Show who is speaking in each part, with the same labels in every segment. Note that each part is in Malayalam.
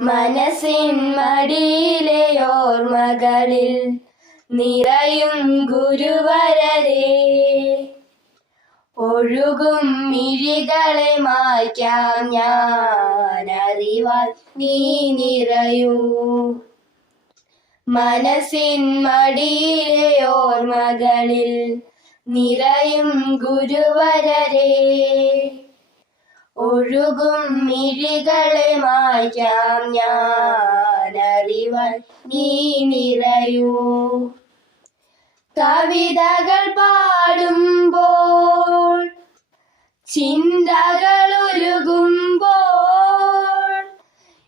Speaker 1: മനസ്സിൻ മടിയിലെ ഓർമ്മകളിൽ നിറയും ഗുരുവരരെ. ഒഴുകും മിഴികളെ മായ്ക്കാം ഞാൻ അറിവാൽ നീ നിറയൂ. മനസ്സിൻ മടിയിലെ ഓർമ്മകളിൽ നിറയും ഗുരുവരരെ. ഒഴുകും മിഴികളെ മായ്ക്കാം ഞാൻ അറിവാൻ നീ നിറയൂ. കവിതകൾ പാടുമ്പോൾ ചിന്തകൾ ഉരുകുമ്പോൾ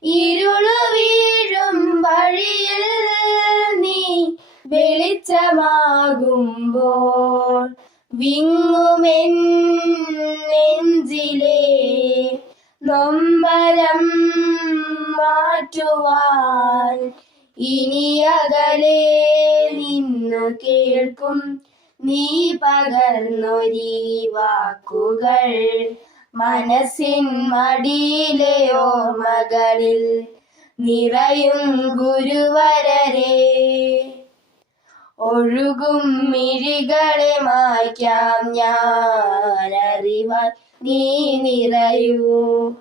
Speaker 1: ഇരുളു വീഴും വഴിയിൽ നീ വെളിച്ചമാകുമ്പോൾ വിങ്ങുമെൻ നൊമ്പരം മാറ്റുവാൻ. ഇനി അകലെ നിന്നു കേൾക്കും. നീ പകർന്നൊരീ വാക്കുകൾ. മനസ്സിൻ മടിയിലെ ഓർമ്മകളിൽ നിറയും ഗുരുവരരെ. ഒഴുകും മിഴികളെ മായ്ക്കാം ഞാൻ അറിവാൻ നീ നിറയൂ.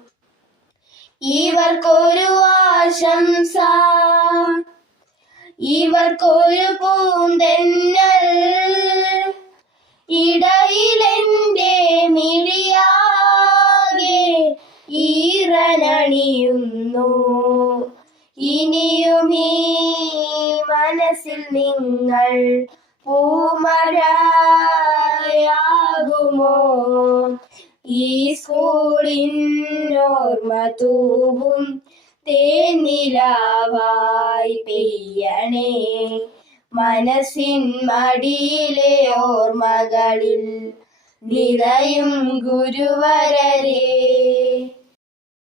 Speaker 1: ഇവർക്കൊരു ആശംസ. ഇവർക്കൊരു പൂന്തെന്നൽ. ഇടയിലെന്റെ മിഴിയാകെ ഈറനണിയുന്നു. ഇനിയും ഈ മനസ്സിൽ നിങ്ങൾ പൂമരയാകുമോ? ഈ സ്കൂളിൻ ഓർമ്മ തൂവും തേനിലാവായി പെയ്യണേ. മനസ്സിൻ മടിയിലെ ഓർമ്മകളിൽ നിറയും ഗുരുവരരെ.